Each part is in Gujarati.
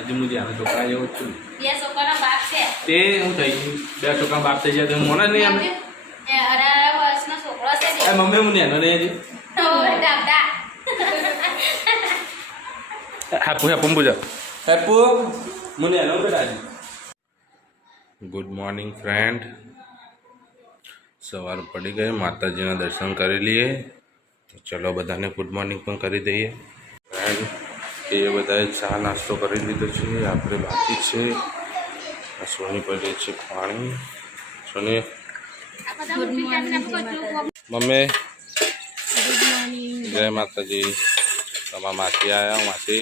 હજી હું જ્યાં છોકરા જેવો જ છું. બે છોકરાનો બાપ છે. તે હું થઈ ગયું. બે છોકરા બાપ થઈ જાય તો મોને નહીં અમે? એ અઢાર વર્ષનો છોકરો છે એ મમ્મી હું નેનો નહીં હજી. હવે દાદા હેપુ હેપુ પૂજા. હેપુ. મને નેનો બેટા હજી ગુડ મોર્નિંગ ફ્રેન્ડ સવાર પડી ગઈ. માતાજીના દર્શન કરી લઈએ. તો ચલો બધાને ગુડ મોર્નિંગ પણ કરી દઈએ. ફ્રેન્ડ એ બધાએ ચા નાસ્તો કરી લીધો છે. આપણે બાકી છે. આ સોની પડે છે પાણી. સોની. મમ્મી. જય માતાજી. તમારા માસી આવ્યા માસી?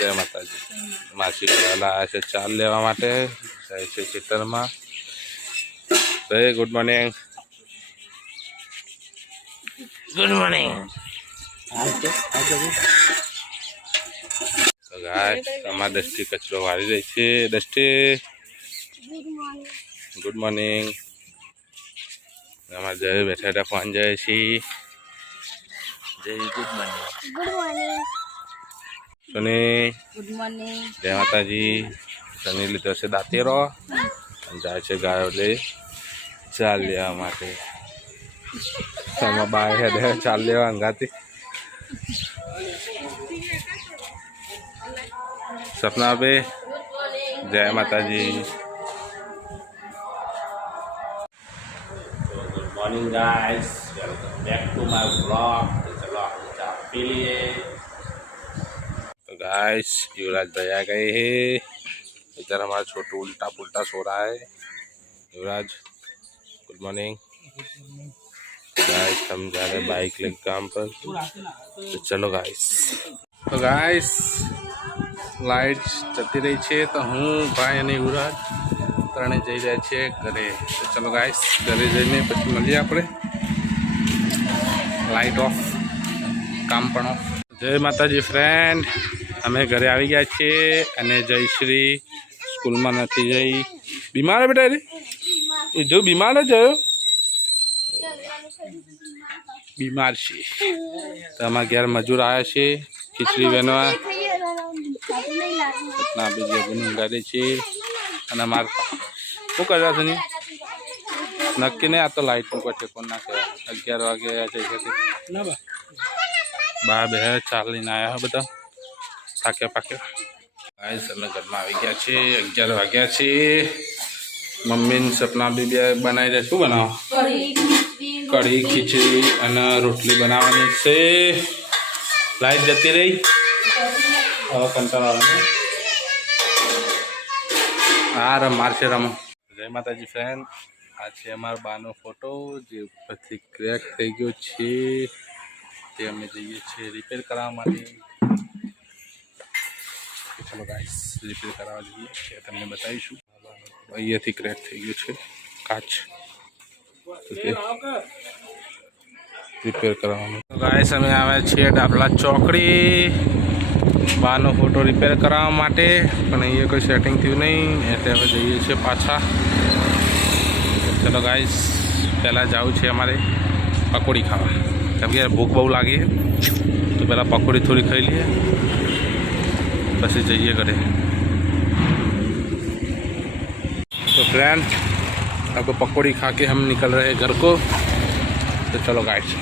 જય માતાજી. માસી પહેલા આવ્યા છે ચાલ લેવા માટે. જાય છે ખેતરમાં. જય ગુડ મોર્નિંગ. Good morning. તો ગાય અમારા દસ્તી કચરો વાળી રહી છે. દસ્તી ગુડ મોર્નિંગ અમારા જય બેઠા હતા ફોન જાય છે. જય good morning good morning Soni. Good morning જય માતાજી. શનિ લીધો છે દાંતેરો. અને જાય છે ગાયો લઈ ચાલ લેવા માટે. તમે બાય હેડે ચાલ લેવા અંગાથી. सपना बे जय माता जी। Morning guys welcome back to my blog guys Yuvraj दया गए हैं। इधर हमारा छोटू उल्टा पुल्टा सो रहा है। युवराज गुड मॉर्निंग गाइस हम जा रहे हैं बाइक लेकर काम पर। तो चलो गाइस तो गाइस લાઇટ જતી રહી છે તો હું, ભાઈ અને યુવરાજ ત્રણે જઈ રહ્યા છીએ ઘરે. તો ચલો ગાઈસ ઘરે જઈને પછી મળીએ આપણે. લાઇટ ઓફ કામ પણ જય માતાજી ફ્રેન્ડ અમે ઘરે આવી ગયા છીએ અને જયશ્રી સ્કૂલમાં નથી જઈ. બીમાર બેટા એ જો બીમાર જ આવ્યો બીમાર છે. તો અમારા ઘેર મજૂર આવ્યા છે, ખીચડી બનવા સપના બીજી ગુનું ગાડી છે. અને માર શું કર્યા છે? નક્કી નહીં આ તો લાઇટનું કોઈ ઠેકો ના કહેવાય. અગિયાર વાગે જઈ શકે. બા. બા ચાલીને આવ્યા બધા. પાક્યા પાક્યા. ગાઈસ અમે ઘરમાં આવી ગયા છે અગિયાર વાગ્યા છે. મમ્મી ને સપના બી બે બનાવી રહ્યા શું બનાવો? કઢી ખીચડી અને રોટલી બનાવવાની છે. લાઈટ જતી રહી. હવે કંટાળો આવે હા રમ મારશે રમો. જય માતાજી ફ્રેન્ડ આ છે અમારા બાનો ફોટો જે ઉપરથી ક્રેક થઈ ગયો છે. તે અમે જઈએ છીએ રિપેર કરાવવા માટે. ચલો ગાઈસ રિપેર કરાવવા જઈએ છીએ તમને બતાવીશું. અહીંયાથી ક્રેક થઈ ગયું છે કાચ. તો તે રિપેર કરાવવાનું. ગાઈસ અમે આવ્યા છીએ ડાબલા ચોકડી. બારનો ફોટો રિપેર કરાવવા માટે પણ અહીંયા કોઈ સેટિંગ થયું નહીં એટલે હવે જઈએ છીએ પાછા ચલો ગાઈસ પહેલાં જવું છે અમારે પકોડી ખાવા કેમ કે ભૂખ બહુ લાગી છે તો પહેલાં પકોડી થોડી ખાઈ લઈએ પછી જઈએ ઘરે तो फ्रेंड आपको पकौड़ी खा के हम निकल रहे हैं घर को तो चलो गाइस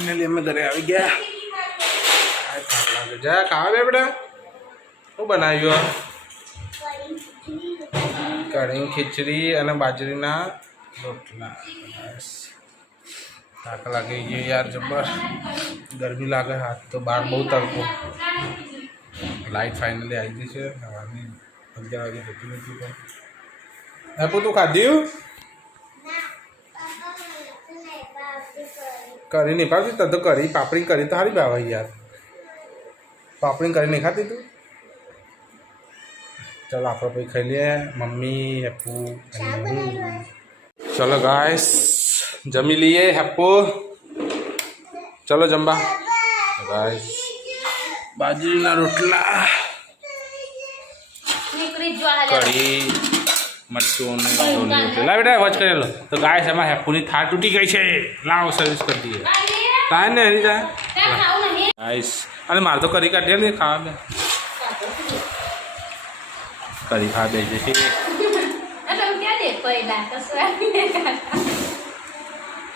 ફાઇનલી અમે ઘરે આવી ગયા. જા ખાવા બે બેટા? શું બનાવ્યું? કઢી, ખીચડી અને બાજરીના રોટલા. થાક લાગી ગયો યાર જબર. ગરમી લાગે, હાથ તો બહાર બહુ તડકો. લાઇટ ફાઇનલી આવી ગઈ છે. અગિયાર વાગે જતી નથી પણ. આપું તું ખાધ્યું? કરી નહીં ભાવતી તને તો કરી પાપડી કરી તો સારી ભાવે યાર. પાપડી કરી નહીં ખાતી તું? ચાલો આપણે પછી ખાઈ લઈએ. મમ્મી હેપુ ચલો ગાઈસ જમી લઈએ હેપુ ચલો જમવા. ગાઈસ બાજરીના રોટલા. કઢી મરચું. લાવ બેટા વોચ કરેલો તો ગાય છે એમાં હેપુની થાળ તૂટી ગઈ છે. લાવ સર્વિસ કરી દઈએ. કાંઈ ને હરી જાય ખાવું અને મારે તો કરી કાઢીએ ને, ખાવા બે કરી ખાવા બે છે હું નહીં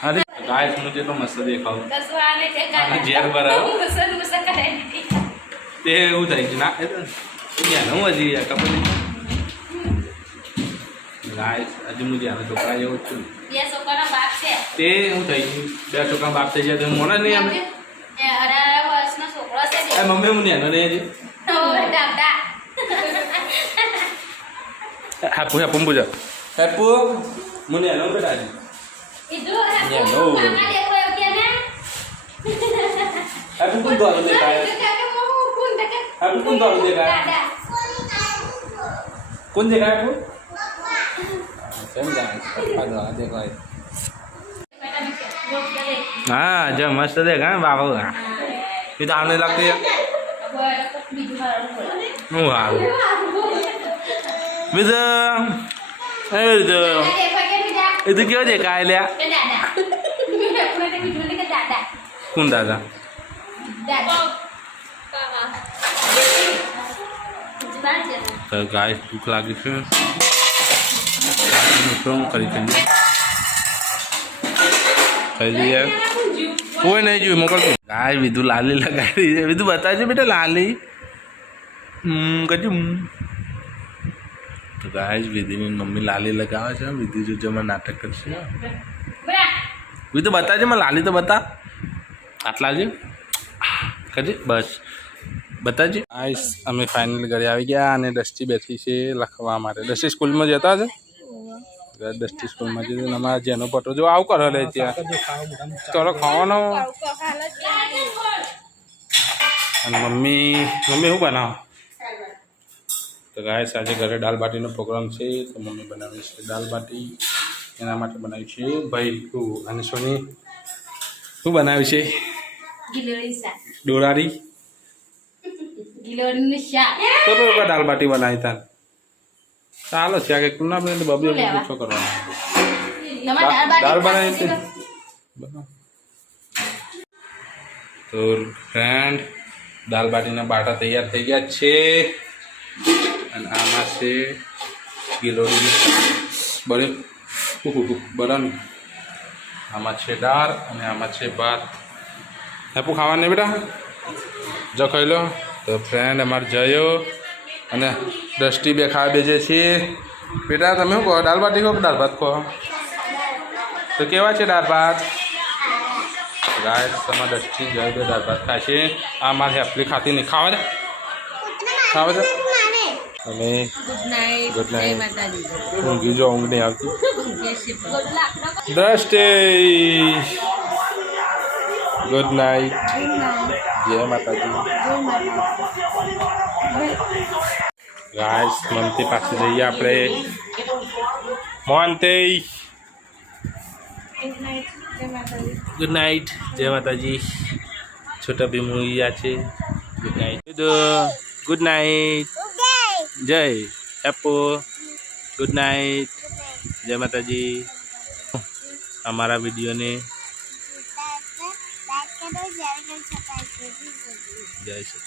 અરે ગાઈસ મુજે તો મસ્ત દેખાવ. ઝેર દીધી તે એવું થઈ ગયું ના, એ તો જ્ઞાન હજી ખબર નહીં ગાઈસ હજી હું જ્યાં છોકરા જેવો જ છું તે હું થઈ ગયું બે છોકરા બાપ થઈ ગયા તો મોને નહીં અમે મમ્મી હું નેનો નહીં હાપુ હાપુ પૂજા હાપુ હું નેનો બેટા હજી કીધું હે, Yeah, no. મામા દેખો એવું કે ને હાપુ કોણ દોડું દેખાય હાપુ કોણ દોડું દેખાય કોણ દેખાય હાપુ કેમ જાય પપ્પા દોડા દેખાય હા જો મસ્ત દેખાય બાબુ એ તો આને લાગતી હું હારું બીજું એ બીજું એ તો કેવો દેખાય લ્યા કોણ દાદા તો ગાય ભૂખ લાગી છે શું કરી છે ખાઈ લઈએ કોઈ નહીં જોયું મોકલતું ગાય વિધુ લાલી લગાડી છે વિધુ બતાવજો બેટા લાલી કજું તો ગાય વિધિની મમ્મી લાલી લગાવે છે વિધિ જો જમા નાટક કરશે. વિધુ બતાવજો મને લાલી તો બતા આટલા જ? કજી બસ. બતાવજો આઈસ અમે ફાઇનલ ઘરે આવી ગયા અને ડસ્ટી બેઠી છે, લખવા માટે. ડસ્ટી સ્કૂલમાં જતા છે દસથી સ્કૂલમાં જઈને અમારા જેનો પટો જો આવું કરે લે ત્યાં. ચલો ખાવાનો. અને મમ્મી મમ્મી શું બનાવો? તો ગાય આજે ઘરે દાલ બાટીનો પ્રોગ્રામ છે તો મમ્મી બનાવી છે દાલ બાટી. એના માટે બનાવી છે ભાઈ હું અને સોની. શું બનાવ્યું છે? ડોરારી. તો તો દાલ બાટી બનાવી તાર? ચાલો છે કે તું ના બને તો બબી પૂછો કરવાનો. દાળ બનાવી? તો ફ્રેન્ડ દાલ બાટીના બાટા તૈયાર થઈ ગયા છે. અને આમાં છે ગિલોડી બરે બરાનું આમાં છે દાળ અને આમાં છે ભાત. હેપુ ખાવાની બેટા? જો ખાઈ લો. તો ફ્રેન્ડ અમારે જયો. અને દ્રષ્ટિ બે ખાવા બેજે છીએ. બેટા તમે શું કહો? દાળ બાટી કહો દાળ ભાત કહો? તો કેવા છે દાળ ભાત? ગાય તમારે દસથી જાય બે દાળ ભાત ખાય છે. આ મારી હેપલી ખાતી નહીં. ખાવા દે. ખાવા દે. અને ગુડ નાઇટ. ઊંઘી જો ઊંઘ નહીં આવતી. દ્રષ્ટિ. Good night. જય માતાજી. ગાઈસ મનથી પાસે જઈએ આપણે. મોહનથી ગુડ નાઇટ જય માતાજી. છોટા ભીમ ગયા છે. ગુડ નાઇટ ગુડ નાઇટ જય એપો. ગુડ નાઇટ જય માતાજી. અમારા વિડીયોને જય શ્રી